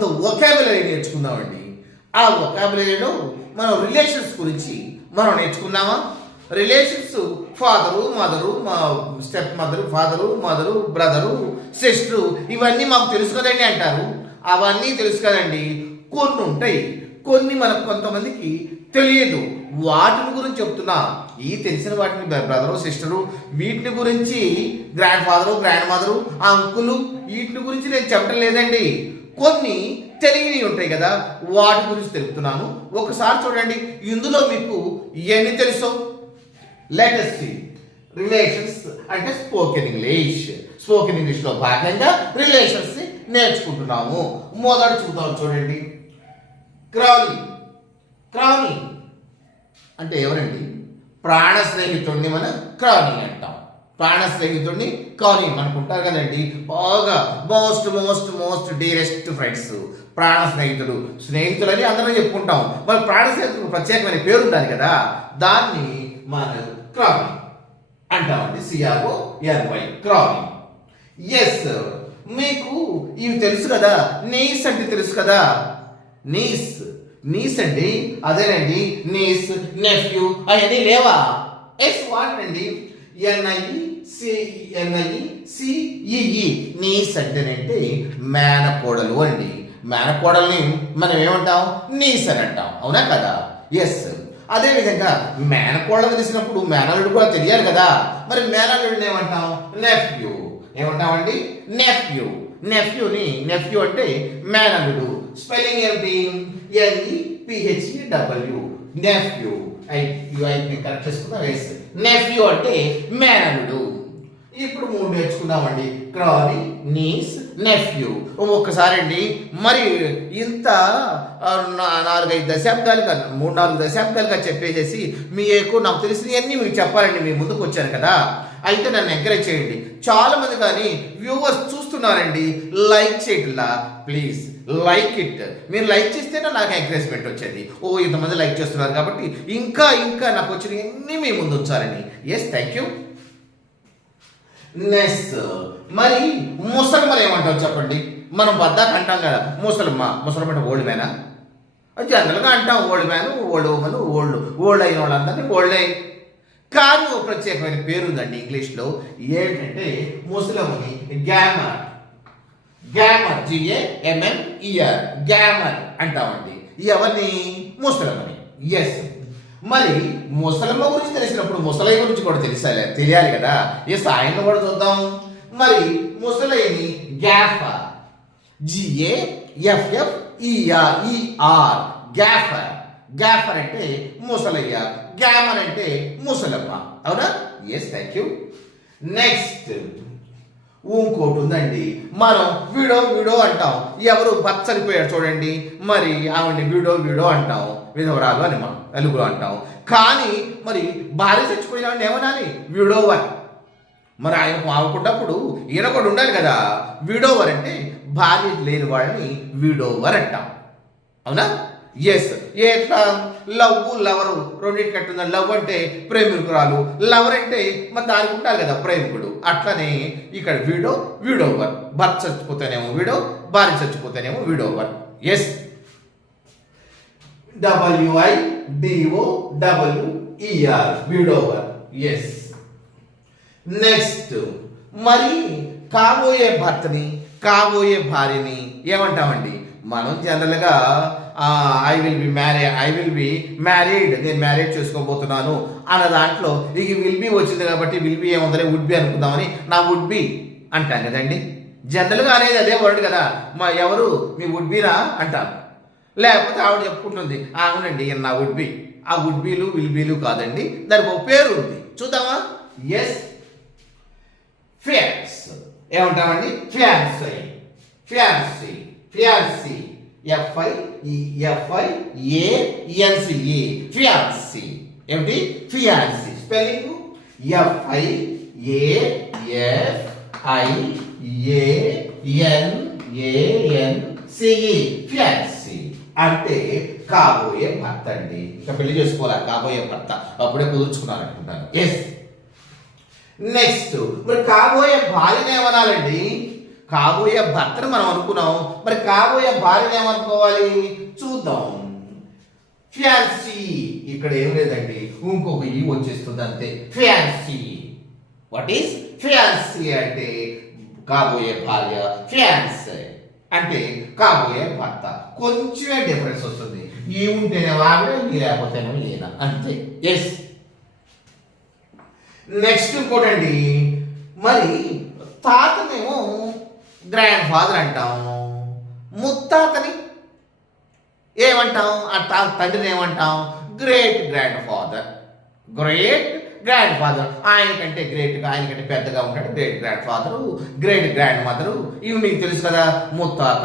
కొంత వొకాబులరీ నేర్చుకుందామండి. ఆ వొకాబులరీలో మనం రిలేషన్స్ గురించి మనం నేర్చుకున్నామా? రిలేషన్స్ ఫాదరు మదరు, మా step mother, father mother, brother, sister, ఇవన్నీ మాకు తెలుసు కదండి అంటారు. అవన్నీ తెలుసు కదండి. కొన్ని ఉంటాయి, కొన్ని మనకు కొంతమందికి తెలియదు. వాటిని గురించి చెప్తున్నా. ఈ తెలిసిన వాటిని బ్రదరు, సిస్టరు, వీటిని గురించి grand father, grand mother, uncle, వీటిని గురించి నేను చెప్పడం లేదండి. కొన్ని తెలియని ఉంటాయి కదా, వాటి గురించి తెలుపుతున్నాను. ఒకసారి చూడండి, ఇందులో మీకు ఎన్ని తెలుసో. Latest see. రిలేషన్స్ అంటే స్పోకెన్ ఇంగ్లీష్. స్పోకెన్ ఇంగ్లీష్లో భాగంగా రిలేషన్స్ నేర్చుకుంటున్నాము. మొదటి చూద్దాం చూడండి. క్రాలీ. క్రాలీ అంటే ఎవరండి? ప్రాణ స్నేహితుడిని మనం క్రాలీ అంటాం. ప్రాణ స్నేహితుడిని క్రాలీ అనుకుంటారు కదండి. బాగా most most most dearest friends, ప్రాణ స్నేహితుడు. స్నేహితులని అందరం చెప్పుకుంటాం. మరి ప్రాణ స్నేహితుడు ప్రత్యేకమైన పేరు ఉండాలి కదా, దాన్ని మనం క్రాలీ అంటామండి. CROLY Crawley. ఎస్, మీకు ఇవి తెలుసు కదా. నీస్ అంటే తెలుసు కదా. నీస్, నీస్ అండి, అదేనండి. నీస్, నెఫ్యూ అవన్నీ లేవా? ఎస్ వాటండి. NICE నీస్ అంటేనంటే మేనకోడలు అండి. మేనకోడల్ని మనం ఏమంటాం? నీస్ అని అంటాం, అవునా కదా? ఎస్. అదేవిధంగా మేనకోడలు తెలిసినప్పుడు మేనల్లుడు కూడా తెలియాలి కదా. మరి మేనల్లుడిని ఏమంటాం? నెఫ్యూ. ఏమంటామండి? నెఫ్యూ. నెఫ్యూని, నెఫ్యూ అంటే మేనల్లుడు. స్పెల్లింగ్ ఏమిటి? NEPHEW nephew. కరెక్ట్ చేసుకున్నా. వేస్. నెఫ్యూ అంటే మేనల్లుడు. ఇప్పుడు 3 నేర్చుకున్నామండి. Crawley, knees, nephew. ఒక్కసారి అండి, మరి ఇంత 4-5 దశాబ్దాలుగా 3-4 దశాబ్దాలుగా చెప్పేసేసి మీకు నాకు తెలిసినవన్నీ మీకు చెప్పాలండి. మీ ముందుకు వచ్చాను కదా, అయితే నన్ను ఎంకరేజ్ చేయండి. చాలా మంది కానీ వ్యూవర్స్ చూస్తున్నారండి, లైక్ చేయట్లా. Please like it. మీరు లైక్ చేస్తేనే నాకు ఎంకరేజ్మెంట్ వచ్చేది. ఇంతమంది లైక్ చేస్తున్నారు కాబట్టి ఇంకా ఇంకా నాకు వచ్చినవన్నీ మీ ముందు ఉంచాలని. Yes, thank you. నెక్స్ట్, మరి ముసలమ్మలు ఏమంటారు చెప్పండి? మనం బద్దాక అంటాం కదా ముసలమ్మ. ముసలమ్మ అంటే ఓల్డ్ మ్యానా? జనరల్గా అంటాం old man, old women, old అయిన వాళ్ళందరినీ ఓల్డ్. కానీ ఒక ప్రత్యేకమైన పేరు ఉందండి ఇంగ్లీష్లో. ఏంటంటే ముసలమ్మని గ్యామర్. గ్యామర్, GAMMER, గ్యామర్ అంటామండి. ఎవరిని? ముసలమ్మని. ఎస్. మరి ముసలమ్మ గురించి తెలిసినప్పుడు ముసలయ్య గురించి కూడా తెలియాలి కదా. ఎస్, ఆయన కూడా చూద్దాం. మరి ముసలయ్యని గ్యాఫర్, GAFFER, గ్యాఫర్. గ్యాఫర్ అంటే ముసలయ్య, గ్యామర్ అంటే ముసలమ్మ, అవునా? Yes, thank you. నెక్స్ట్ ఇంకోటి ఉందండి. మనం వీడో వీడో అంటాం. ఎవరు భర్త చనిపోయాడు చూడండి, మరి ఆవిడ్ని వీడో అంటాం. విధవరాలు అని మనం తెలుగులో అంటాం. కానీ మరి భార్య చచ్చిపోయిన వాడిని ఏమనాలి? విడోవర్. మరి ఆయన ఆవుకున్నప్పుడు ఈయన కూడా ఉండాలి కదా. విడోవర్ అంటే భార్య లేని వాళ్ళని విడోవర్ అంటాం, అవునా? ఎస్. ఎట్లా? లవ్, లవరు రెండింటి కట్టుందా. లవ్ అంటే ప్రేమికురాలు, లవర్ అంటే మరి దానికి ఉండాలి కదా ప్రేమికుడు. అట్లనే ఇక్కడ విడోవర్. భర్త చచ్చిపోతేనేమో విడో, భార్య చచ్చిపోతేనేమో widower. Yes, WIDOWER widower. Yes. Next, మరి కాబోయే భర్తని, కాబోయే భార్యని ఏమంటామండి? మనం జనరల్గా ఐ విల్ బి మ్యారీడ్, నేను మ్యారేజ్ చేసుకోబోతున్నాను అన్న దాంట్లో ఇక విల్ బి వచ్చింది కాబట్టి విల్ బి ఏముందరే వుడ్ బి అనుకుందామని నా వుడ్ బి అంటాం కదండి. జనరల్గా అనేది అదే వర్డ్ కదా. ఎవరు మీ వుడ్ బిరా అంటారు. లేకపోతే ఆవిడ చెప్పుకుంటుంది, అవునండి నా వుడ్ బి. ఆ వుడ్ బీలు విల్ బీలు కాదండి, దానికి ఒక పేరు ఉంది, చూద్దామా? Yes, fiance. ఏమంటామండి? Fiancee. Fiancee, fiancee, FIANCE fiancee. ఏమిటి? ఫియాన్సీ. స్పెల్లింగ్ FIANANCE ఫియాన్సీ అంటే కాబోయే భర్త అండి. ఇంకా పెళ్లి చేసుకోవాలా? కాబోయే భర్త, అప్పుడే కుదుర్చుకున్నారనుకుంటాను. ఎస్. నెక్స్ట్, మరి కాబోయే భార్యను ఏమనాలండి? కాబోయే భర్తను మనం అనుకున్నాం, మరి కాబోయే భార్యను ఏమనుకోవాలి చూద్దాం. ఫ్యాన్సీ, ఇక్కడ ఏం లేదండి, ఇంకొక ఈ వచ్చేస్తుంది అంతే. ఫ్యాన్సీ, వాట్ ఈస్ ఫ్యాన్సీ అంటే కాబోయే భార్య, ఫ్యాన్సీ అంటే కాబోయే భర్త. కొంచెమే డిఫరెన్స్ వస్తుంది, ఈ ఉంటేనే వాడు, ఈ లేకపోతేనే ఈయన, అంతే. ఎస్. నెక్స్ట్ ఇంకోటండి, మరి తాతనేమో గ్రాండ్ ఫాదర్ అంటాము, ముత్తాతని ఏమంటాం, ఆ తండ్రిని ఏమంటాం, great grandfather. Great grandfather, ఆయనకంటే గ్రేట్గా, ఆయనకంటే పెద్దగా ఉంటాడు great grandfather, great grandmother. ఇవి మీకు తెలుసు కదా, ముత్తాత,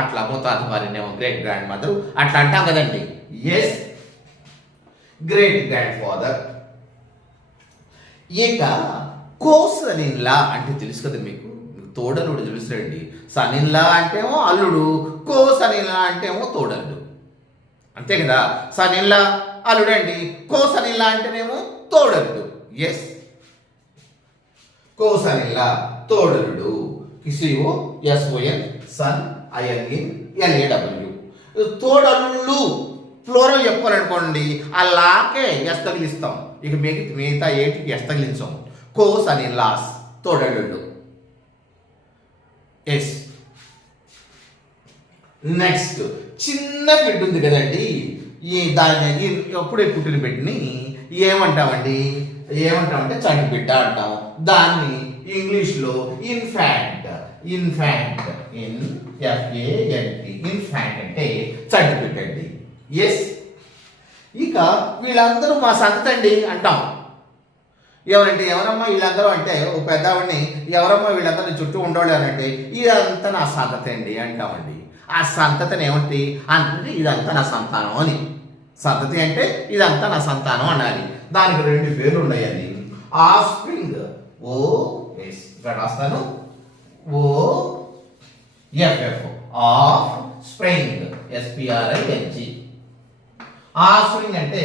అట్లా ముత్తాత వారినేమో గ్రేట్ గ్రాండ్ మదరు అట్లా అంటాం కదండి. Yes, great grandfather. ఇక కోసనిన్లా అంటే తెలుసు కదా మీకు, తోడలుడు తెలుసురండి. సనిన్లా అంటేమో అల్లుడు, కోసనిన్లా అంటేమో తోడల్లుడు, అంతే కదా. సనిన్లా అల్లుడండి, కోసనిన్లా అంటేనేమో తోడలుడు. ఎస్, కోసనిన్లా తోడలుడు. COSON, son, INLAW. తోడల్లుళ్ళు ఫ్లోరల్ చెప్పాలనుకోండి, అలాగే ఎస్ తగిలిస్తాం. ఇక మిగతా ఏటికి ఎస్ తగిలించాం. కోసనిన్లాస్, తోడల్లుళ్ళు. ఎస్. నెక్స్ట్, చిన్న బిడ్డ ఉంది కదండి, దాన్ని ఎప్పుడే పుట్టిన బిడ్డని ఏమంటామంటే చంటి బిడ్డ అంటాం. దాన్ని ఇంగ్లీష్లో ఇన్ఫాంట్, ఇన్ఫాంట్, INFANT, ఇన్ఫాంట్ అంటే చంటి బిడ్డ అండి. ఎస్. ఇక వీళ్ళందరూ మా సంతతండి అంటాం. ఎవరంటే ఎవరమ్మా వీళ్ళందరూ అంటే, ఓ పెద్దవాడిని, ఎవరమ్మా వీళ్ళందరూ చుట్టూ ఉండేవాళ్ళు అని అంటే, ఇదంతా నా సంతతి అండి అంటామండి. ఆ సంతతిని ఏమంటే అంటే ఇదంతా నా సంతానం అని. సంతతి అంటే ఇదంతా నా సంతానం అనాలి. దానికి 2 పేర్లు ఉన్నాయండి. ఆఫ్ స్ప్రింగ్, OS, ఇక్కడ రాస్తాను, OFF, of spring, SPRING. Of spring అంటే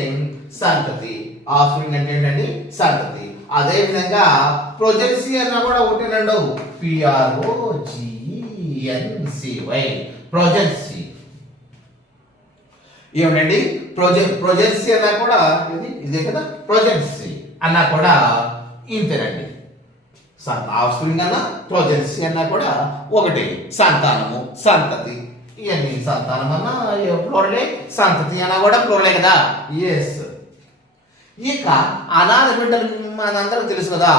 సంతతి, ఆఫ్ స్ప్రింగ్ అంటే ఏంటండి సంతతి. అదే విధంగా ప్రొజెన్సీ అన్న కూడా ఒకటి రెండు, PROGENCY, ప్రొజెన్సీ. ఏమిటండి ప్రొజెన్సీ అన్నా కూడా ఇదే కదా, ప్రొజెన్సీ అన్నా కూడా ఇంతేనండి. ఆఫ్ స్ప్రింగ్ అన్న ప్రొజెన్సీ అన్నా కూడా ఒకటి, సంతానము, సంతతి. ఇవన్నీ సంతానం అన్నా ప్లోరలే, సంతతి అన్నా కూడా ప్లోరలే కదా. ఎస్. ఇక అనాథ బిడ్డలు మనందరికి తెలుసు కదా,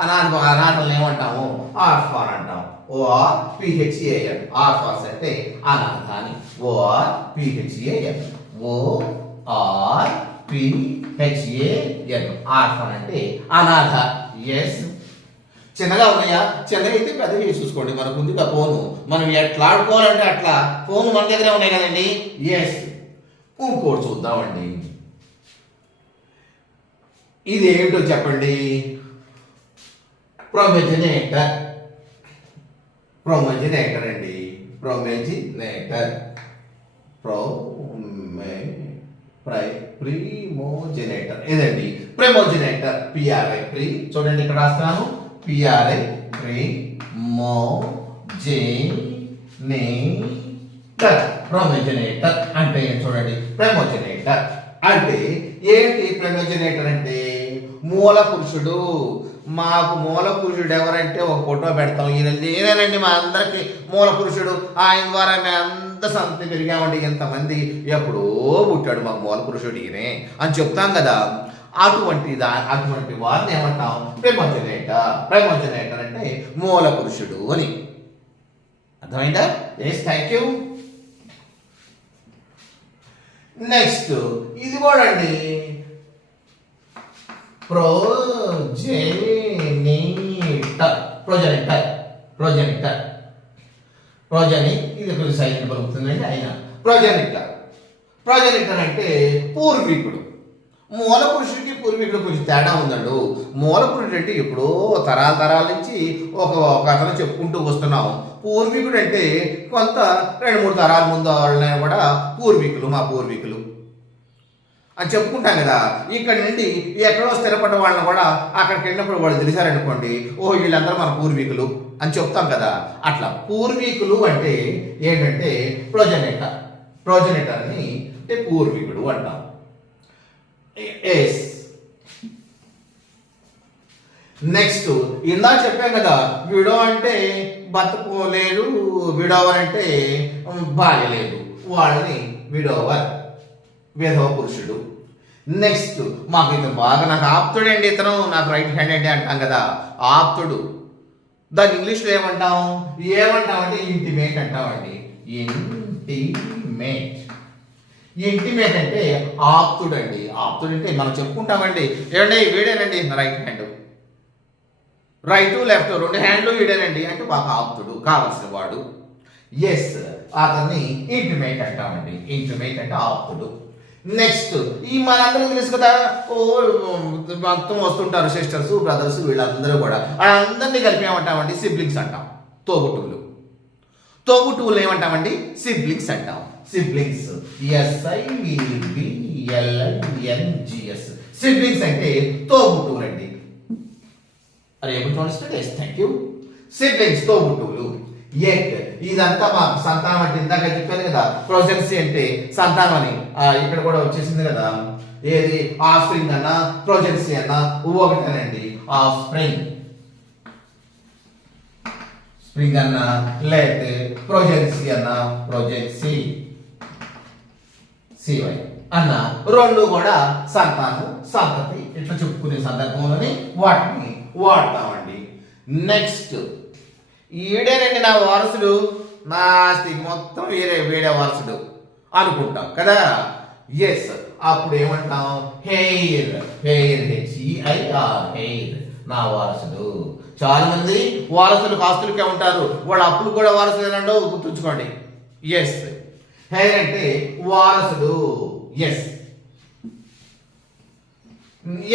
అనాథలను ఏమంటాము, ఆర్ఫాన్ అంటాం. ORPHAN, ఆర్ఫాన్స్ అంటే అనాథ అని. ORPHAN, ORPHAN, ఆర్ఫాన్ అంటే అనాథ. ఎస్. చిన్నగా ఉన్నాయా, చిన్నగా అయితే పెద్దగా చూసుకోండి. మనకు ముందుగా ఫోను, మనం ఎట్లా ఆడుకోవాలంటే అట్లా ఫోన్ మన దగ్గరే ఉన్నాయి కదండి. ఎస్. ఇంకోటి చూద్దామండి, ఇది ఏమిటో చెప్పండి. ప్రొమెజినేటర్, ప్రొమెజినేటర్ అండి, ప్రొమెజినేటర్, ప్రిమోజినేటర్ ఇదండి. ప్రిమోజినేటర్, PRI, ప్రీ, చూడండి ఇక్కడ రాస్తున్నాను, PRI, ప్రిమోజినేటర్. ప్రొమెజినేటర్ అంటే చూడండి, ప్రిమోజినేటర్ అంటే ఏంటి? ప్రిమోజినేటర్ అంటే మూల పురుషుడు. మాకు మూల పురుషుడు ఎవరంటే ఒక ఫోటో పెడతాం, ఈయనండి మా అందరికి మూల పురుషుడు, ఆయన ద్వారా మేము అంత సంతతి పెరిగామండి, ఎంతమంది, ఎప్పుడో పుట్టాడు మాకు మూల పురుషుడు ఈయనే అని చెప్తాం కదా. అటువంటి వారిని ఏమంటాం? ప్రిమోజినేటర్. ప్రిమోజినేటర్ అంటే మూల పురుషుడు అని. అర్థమైందా? Yes, thank you. నెక్స్ట్ ఇది కూడా అండి, ప్రొజెనిటర్. ప్రొజెనిటర్, ప్రొజెనిటర్, ప్రొజెని, ఇది కొంచెం సైలెంట్ పలుకుతుందండి ఆయన. ప్రొజెనిటర్, ప్రొజెనిటర్ అంటే పూర్వీకుడు. మూల పురుషుడికి పూర్వీకుడు కొంచెం తేడా ఉందండు. మూల పురుషుడు అంటే ఎప్పుడో తరాల నుంచి ఒక అతను చెప్పుకుంటూ వస్తున్నాం. పూర్వీకుడు అంటే కొంత 2-3 తరాల ముందు వాళ్ళని కూడా పూర్వీకులు, మా పూర్వీకులు. అని చెప్పుకుంటాం కదా. ఇక్కడ నుండి ఎక్కడో స్థిరపడ్డ వాళ్ళని కూడా అక్కడికి వెళ్ళినప్పుడు వాళ్ళు తెలిసారనుకోండి, ఓ వీళ్ళందరూ మన పూర్వీకులు అని చెప్తాం కదా. అట్లా పూర్వీకులు అంటే ఏంటంటే ప్రొజెనేటర్. ప్రొజెనేటర్ని అంటే పూర్వీకుడు అంటాం. ఎస్. నెక్స్ట్ ఇందాక చెప్పాం కదా, విడో అంటే భర్త పోలేడు, విడోవర్ అంటే భార్య లేదు, వాళ్ళని విడోవర్, విధవ పురుషుడు. నెక్స్ట్ మాకు ఇతను బాగా నాకు ఆప్తుడండి, ఇతను నాకు రైట్ హ్యాండ్ అండి అంటాం కదా, ఆప్తుడు. దాని ఇంగ్లీష్లో ఏమంటామంటే ఇంటిమేట్ అంటామండి. ఇంటిమేట్. ఇంటిమేట్ అంటే ఆప్తుడు అండి. ఆప్తుడు అంటే మనం చెప్పుకుంటామండి, ఏమండి వీడేనండి రైట్ హ్యాండ్, రైట్ లెఫ్ట్ రెండు హ్యాండ్లు వీడేనండి అంటే బాగా ఆప్తుడు, కావలసిన వాడు. ఎస్, అతన్ని ఇంటిమేట్ అంటామండి. ఇంటిమేట్ అంటే ఆప్తుడు. నెక్స్ట్ ఈ మనందరూ తెలుసు కదా, ఓ మొత్తం వస్తుంటారు సిస్టర్స్ బ్రదర్స్ వీళ్ళందరూ కూడా, వాళ్ళందరినీ కలిపి ఏమంటామండి సిబ్లింగ్స్ అంటాం. తోబుట్టువులు. తోబుట్టువులు ఏమంటామండి సిబ్లింగ్స్ అంటాం. సిబ్లింగ్స్. SIBBLINGS. సిబ్లింగ్స్ అంటే తోబుట్టువులు అండి. అరే థ్యాంక్ యూ. సిబ్లింగ్స్ తోబుట్టువులు. ఎగ్ ఇదంతా మా సంతానం అంటే ఇందాక చెప్పాను కదా, ప్రొజెన్సీ అంటే సంతానం అని. ఇక్కడ కూడా వచ్చేసింది కదా, ఏది ఆఫ్ స్ప్రింగ్ అన్నా ప్రొజెన్సీ అన్నా ఒకటేనండి. ఆఫ్ స్ప్రింగ్ స్ప్రింగ్ అన్నా లేకపోతే ప్రొజెన్సీ అన్నా ప్రొజెన్సీ సివై అన్న రెండు కూడా సంతానం సంతతి ఇట్లా చెప్పుకునే సందర్భంలోని వాటిని వాడతామండి. నెక్స్ట్ ఈడేనండి నా వారసుడు, నా ఆస్తికి మొత్తం వీడే వారసుడు అనుకుంటాం కదా. ఎస్, అప్పుడు ఏమంటాం హెయిర్. హెయిర్ HEIR హెయిర్, నా వారసుడు. చాలా మంది వారసులు ఆస్తులకే ఉంటారు, వాళ్ళ అప్పులు కూడా వారసులేనండో గుర్తుంచుకోండి. ఎస్, హెయిర్ అంటే వారసుడు. ఎస్.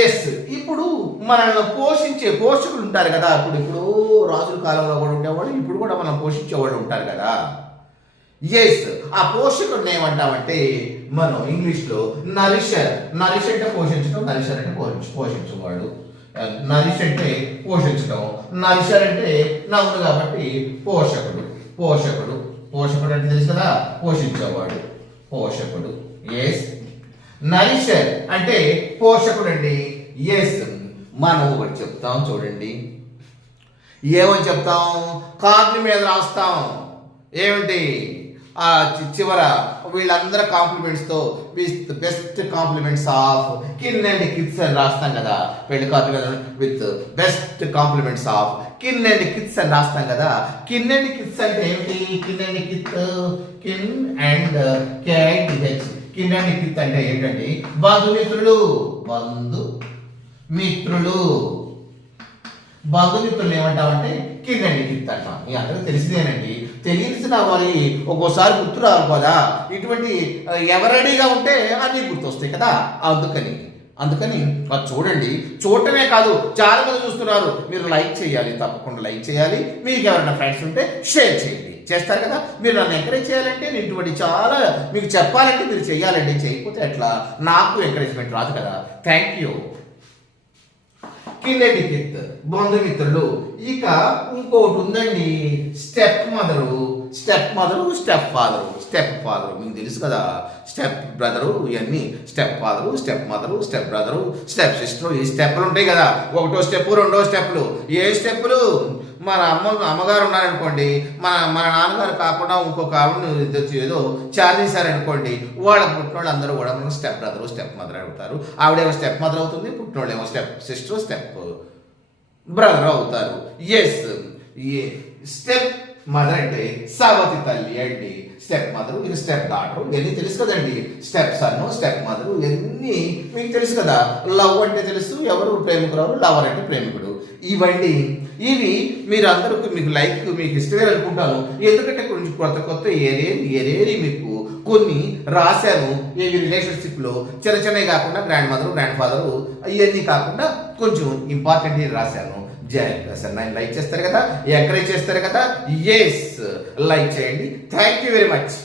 ఎస్. ఇప్పుడు మనల్ని పోషించే పోషకులు ఉంటారు కదా, ఇప్పుడు రాజుల కాలంలో కూడా ఉండేవాళ్ళు, ఇప్పుడు కూడా మనం పోషించేవాళ్ళు ఉంటారు కదా. ఎస్, ఆ పోషకుడిని ఏమంటామంటే మనం ఇంగ్లీష్లో నరిషర్. నరిష్ అంటే పోషించడం, నరిషర్ అంటే పోషించేవాడు. నరిష్ అంటే పోషించడం, నరిషర్ అంటే నవ్వును కాబట్టి పోషకుడు. పోషకుడు. పోషకుడు అంటే తెలుసు కదా, పోషించేవాడు, పోషకుడు. ఎస్. నరిషర్ అంటే పోషకుడు అండి. ఎస్. మనం ఒకటి చెప్తాం చూడండి, ఏమని చెప్తాం, కార్డు మీద రాస్తాం. ఏమిటి ఆ చివర వీళ్ళందరూ కాంప్లిమెంట్స్తో with best compliments of kin and kids అని రాస్తాం కదా, పెళ్లి కార్డు మీద with best compliments of kin and kids అని రాస్తాం కదా. కిన్ అండ్ కిడ్స్ అంటే ఏమిటి, kin and kith, kin and KITH. Kin and kith అంటే ఏంటండి, బంధుమిత్రులు. బంధుమిత్రులు. బంధుమిత్రులు ఏమంటామంటే కిన్ అండ్ కిత్ అంటాం. మీ అందరూ తెలిసిందేనండి. తెలిసిన మరి ఒక్కోసారి గుర్తు రావు కదా, ఇటువంటి ఎవరెడీగా ఉంటే అన్నీ గుర్తొస్తాయి కదా. అందుకని అది చూడండి. చూడటమే కాదు, చాలా మంది చూస్తున్నారు. మీరు లైక్ చేయాలి, తప్పకుండా లైక్ చేయాలి. మీకు ఎవరైనా ఫ్రెండ్స్ ఉంటే షేర్ చేయండి. చేస్తారు కదా. మీరు నన్ను ఎంకరేజ్ చేయాలంటే, నేను ఇటువంటి చాలా మీకు చెప్పాలంటే మీరు చేయాలండి. చేయకపోతే ఎట్లా, నాకు ఎంకరేజ్మెంట్ రాదు కదా. Thank you. Kin and kith బంధుమిత్రులు. ఇక ఇంకోటి ఉందండి, stepmother. Stepmother, stepfather. Stepfather మీకు తెలుసు కదా, స్టెప్ బ్రదరు, ఇవన్నీ stepfather, stepmother, stepbrother, stepsister. ఈ స్టెప్లు ఉంటాయి కదా, ఒకటో స్టెప్, రెండో స్టెప్లు. ఏ స్టెప్పులు, మన అమ్మగారు ఉన్నారనుకోండి, మన నాన్నగారు కాకుండా ఇంకొక ఆవిడని ఏదో చేశారనుకోండి, వాళ్ళ పుట్టినోళ్ళు అందరూ కూడా మనకు స్టెప్ బ్రదరు, స్టెప్ మదర్ అవుతారు. ఆవిడేమో స్టెప్ మదర్ అవుతుంది, పుట్టినోళ్ళు ఏమో స్టెప్ సిస్టర్, స్టెప్ బ్రదర్ అవుతారు. ఎస్. స్టెప్ మదర్ అంటే సవతి తల్లి అండి. స్టెప్ మదర్, ఇది స్టెప్ డాటర్, ఇవన్నీ తెలుసు కదండి. స్టెప్ సన్, స్టెప్ మదర్, ఇవన్నీ మీకు తెలుసు కదా. లవ్ అంటే తెలుసు, ఎవరు ప్రేమికురాలు, లవర్ అంటే ప్రేమికుడు. ఇవన్నీ ఇవి మీరు అందరికీ మీకు ఇష్టమే అనుకుంటాను. ఎందుకంటే కొంచెం కొత్త ఏరేరి మీకు కొన్ని రాశాను. ఈ రిలేషన్షిప్లో చిన్నవి కాకుండా గ్రాండ్ మదర్, గ్రాండ్ ఫాదరు, ఇవన్నీ కాకుండా కొంచెం ఇంపార్టెంట్ రాశాను. లైక్ చేస్తారు కదా, ఎంకరేజ్ చేస్తారు కదా. ఎస్, లైక్ చేయండి. Thank you very much.